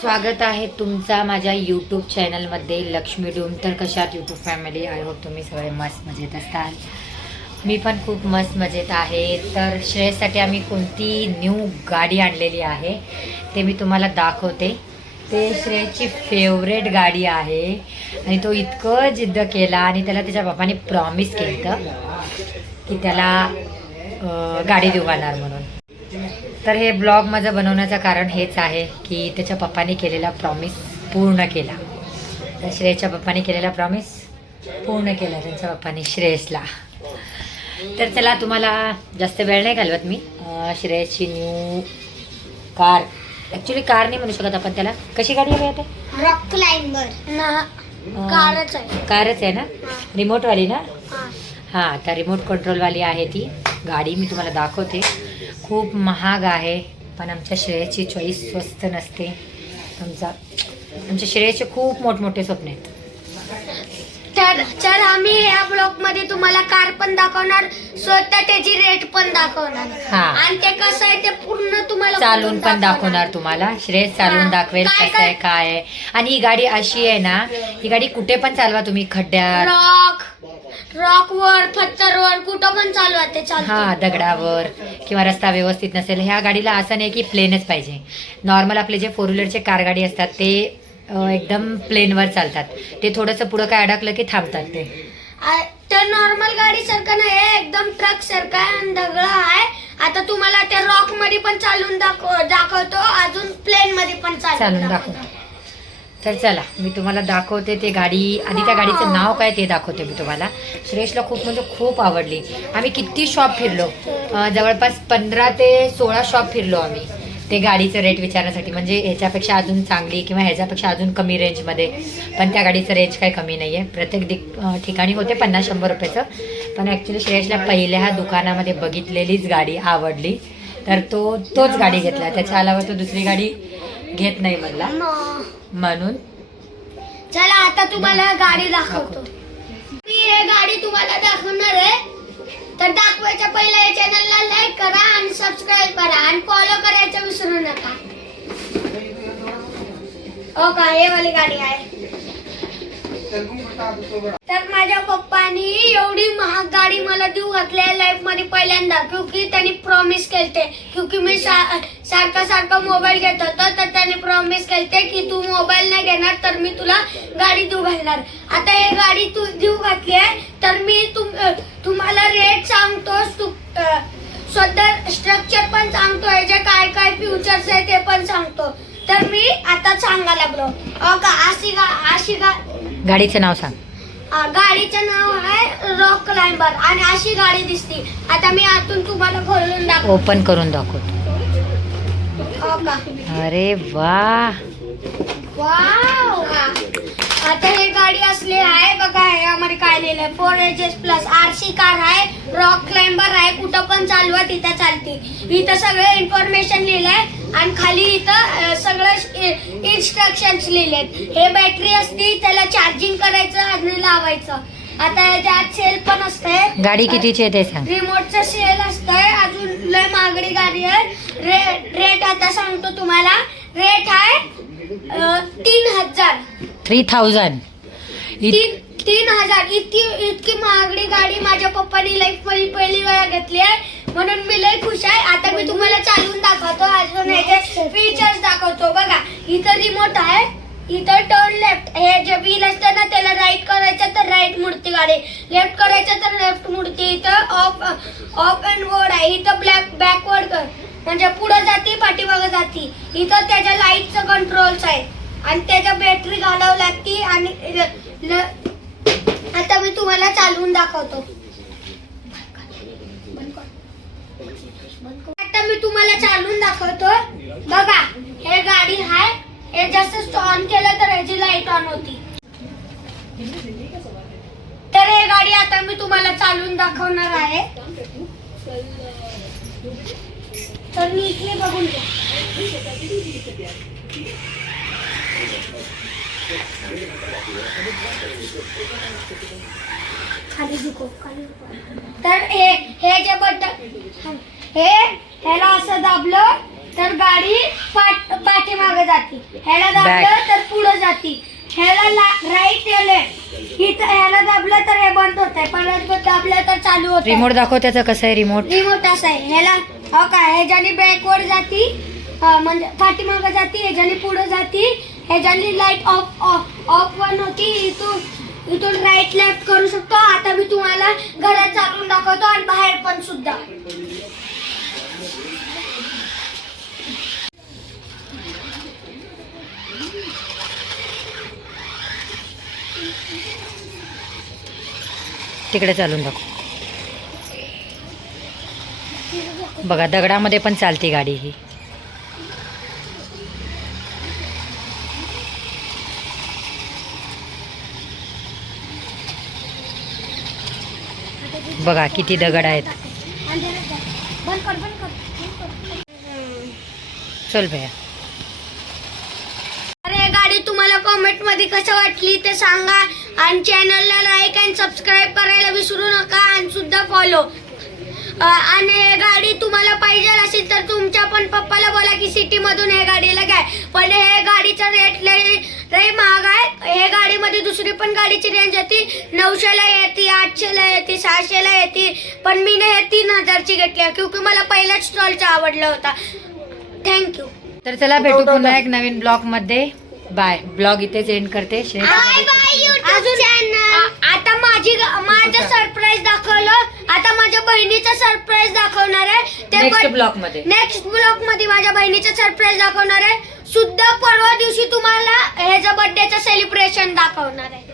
स्वागत आहे तुमचा माझ्या यूट्यूब चॅनलमध्ये लक्ष्मी डूम. तर कशात यूट्यूब फॅमिली आय होप तुम्ही सगळे मस्त मजेत असताल. मी पण खूप मस्त मजेत आहे. तर श्रेयसाठी आम्ही कोणती न्यू गाडी आणलेली आहे ते मी तुम्हाला दाखवते. ते श्रेयची फेवरेट गाडी आहे. आणि तो इतकं जिद्द केला आणि त्याला त्याच्या बापाने प्रॉमिस केलं की त्याला गाडी देऊ आणणार म्हणून. तर हे ब्लॉग माझं बनवण्याचं कारण हेच आहे की त्याच्या पप्पाने केलेला प्रॉमिस पूर्ण केला. तर श्रेयसच्या पप्पाने केलेला प्रॉमिस पूर्ण केला त्यांच्या पप्पाने श्रेयसला. तर चला तुम्हाला जास्त वेळ नाही घालवत मी. श्रेयसची न्यू कार ॲक्च्युली कार नाही म्हणू शकत आपण त्याला. कशी गाडी हवी रॉक क्लाइंबर ना. कारच आहे. कारच आहे ना. रिमोटवाली ना? हा. हां तर रिमोट कंट्रोलवाली आहे ती. गाडी मी तुम्हाला दाखवते. खूप महाग आहे पण आमच्या श्रेयाची चॉईस स्वस्त नसते. आमचा आमच्या श्रेयाचे खूप मोठमोठे स्वप्न आहेत. तर तर आम्ही या ब्लॉगमध्ये तुम्हाला कार पण दाखवणार स्वतः त्याची रेट पण दाखवणार. हा. आणि ते कसं आहे ते पूर्ण तुम्हाला चालून पण दाखवणार. तुम्हाला. श्रेयस चालून हा. दाखवेल काय- कसं आहे काय? आहे. आणि ही गाडी अशी आहे ना ही गाडी कुठे पण चालवा तुम्ही खड्ड्यात. रॉक रॉक वर पत्थरवर कुठं पण चालवा ते हा चालतं दगडावर किंवा रस्ता व्यवस्थित नसेल ह्या गाडीला असं नाही की प्लेनच पाहिजे. नॉर्मल आपले जे फोर व्हीलरचे कार गाडी असतात ते अं, एकदम प्लेनवर चालतात. ते थोडंसं पुढं काय अडकलं की थांबतात ते. आ- तर नॉर्मल गाडी सारखं नाही आहे, एकदम ट्रक सारखं आहे आणि दगड आहे. आता तुम्हाला त्या रॉकमध्ये पण चालून दाखव दाखवतो अजून प्लेन मध्ये पण चालून दाखवतो. तर चला मी तुम्हाला दाखवते ते गाडी. आधी त्या गाडीचं नाव काय ते दाखवते मी तुम्हाला. सुरेशला खूप म्हणजे खूप आवडली. आम्ही किती शॉप फिरलो. जवळपास पंधरा ते सोळा शॉप फिरलो आम्ही. ते गाडीचं रेट विचारण्यासाठी. म्हणजे ह्याच्यापेक्षा अजून चांगली किंवा ह्याच्यापेक्षा अजून कमी रेंजमध्ये पण त्या गाडीचं रेंज काही कमी नाही आहे प्रत्येक दिक ठिकाणी होते पन्नास शंभर रुपयाचं. पण ॲक्च्युली सुरेशला पहिल्या ह्या दुकानामध्ये बघितलेलीच गाडी आवडली. तर तो तोच गाडी घेतला. त्याच्या अलावा तो दुसरी गाडी घेत नाही म्हणला. म्हणून चला आता तुम्हाला गाडी दाखवतो. मी हे गाडी तुम्हाला दाखवणार आहे. तर दाखवायच्या पहिला या चॅनलला लाईक करा आणि सबस्क्राईब करा आणि फॉलो करायचं विसरू नका. हो का हे वाली गाडी आहे. तर माझ्या पप्पानी एवढी महाग गाडी मला देऊ घातली आहे लाईफमध्ये पहिल्यांदा क्युकी त्यांनी प्रॉमिस केलते. क्योंकि मी सारखा सारखा मोबाईल घेत होतो तर त्यांनी प्रॉमिस केलते की तू मोबाईल नाही घेणार तर मी तुला गाडी देऊ घालणार. आता हे गाडी तू देऊ घातली आहे तर मी तुम तुम्हाला रेट सांगतोस तू स्वतः स्ट्रक्चर पण सांगतो याचे काय काय फ्युचर्स आहे ते पण सांगतो. तर मी आता सांगायला लागलो. अशी गा अशी गा गाडीचं नाव सांग. आ, गाडीचं नाव आहे रॉक क्लाइंबर आणि अशी गाडी दिसते. आता मी आतून तुम्हाला खोलून दाखव ओपन करून दाखवतो अरे वा. वाव आता हे गाडी असली आहे बघा यामध्ये काय लिहिलंय. Four H plus RC car आहे रॉक क्लाइंबर आहे कुठं पण चालवा तिथं चालते. इथं सगळं इन्फॉर्मेशन लिहिलंय आणि खाली सगळं इन्स्ट्रक्शन्स लिहिलेत. हे बॅटरी असती त्याला चार्जिंग करायचं आणि लावायचं. आता याच्यात सेल पण असते गाडी कितीची आहे ते सांग. रिमोटचं सेल असतंय. अजून लय महागडी गाडी आहे. रेट रेट आता सांगतो तुम्हाला. रेट आहे अं, तीन हजार. थ्री थाउजंड तीन तीन हजार. इतकी इतकी महागडी गाडी माझ्या पप्पानी लाईफमध्ये पहिली वेळा घेतली आहे. म्हणून मी लय खुश आहे. आता मी तुम्हाला चालवून दाखवतो. याचे फीचर्स दाखवतो. बघा इथं रिमोट आहे. इथं टर्न लेफ्ट हे जे व्हील असतं ना त्याला राईट करायचं तर राईट मुडती गाडी. लेफ्ट करायचं तर लेफ्ट मुडती इथं ऑफ ऑफ अँड वर्ड आहे. इथं ब्लॅक बॅकवर्ड कर. म्हणजे पुढं जाते पाठीमागं जाते. इथं त्याच्या लाईटचं कंट्रोल्स आहे. आणि त्याच्या बॅटरी घालावं लागते आणि आता मी तुम्हाला चालवून दाखवतो. आता मी तुम्हाला चालवून दाखवतो. बघा हे गाडी आहे हे जास्त ऑन केलं तर ह्याची लाइट ऑन होती. तर हे गाडी आता मी तुम्हाला चालवून दाखवणार आहे. तर मी इथे बघून घ्या खाली झुको खाली तर हे हे जे बटन हे ह्याला असं दाबलं तर गाडी पाठ पाठीमागे जाते. ह्याला. दाबलं तर पुढे जाते. ह्याला राईट लेफ्ट इथं ह्याला दाबलं तर हे बंद होत आहे परत दाबलं तर चालू होत रिमोट दाखव त्याचं कसं आहे रिमोट रिमोट असं आहे. ह्याला हो काय ह्याच्यानी बॅकवर जाती म्हणजे पाठीमागं जाती ह्याच्यानी पुढे जाती ह्याच्यानी लाइट ऑफ ऑफ वन होती इथून इथून राईट लेफ्ट करू शकतो. आता मी तुम्हाला घरात चालून दाखवतो आणि बाहेर पण सुद्धा. तिकडे चालून दाखव. बघा दगडामध्ये पण चालते गाडी ही. बघा किती दगड आहेत. चल भैया अरे गाडी तुम्हाला मध्ये कसं वाटली ते सांगा. आणि चॅनलला लाईक आणि सबस्क्राईब करायला विसरू नका आणि सुद्धा फॉलो आणि हे गाडी तुम्हाला पाहिजे असेल तर तुमच्या पण पप्पाला बोला की सिटी मधून हे गाडीला घ्या. पण हे गाडीचा रेट लय लय महाग आहे. हे गाडीमध्ये दुसरी पण गाडीची रेंज येते. नऊशेला येते आठशेला येते सहाशेला येते. पण मी हे तीन हजारची घेतली क्योंकि मला पहिल्याच स्टॉलचा आवडला होता. थँक्यू तर चला भेटू पुन्हा एक नवीन ब्लॉगमध्ये. बाय. ब्लॉग इथेच एंड करते. आता माझी माझं सरप्राईज दाखवलं. आता माझ्या बहिणीचं सरप्राईज दाखवणार आहे. ते नेक्स्ट ब्लॉगमध्ये नेक्स्ट ब्लॉगमध्ये माझ्या बहिणीचं सरप्राईज दाखवणार आहे. सुद्धा परवा दिवशी तुम्हाला ह्याचं बर्थडेचं सेलिब्रेशन दाखवणार आहे.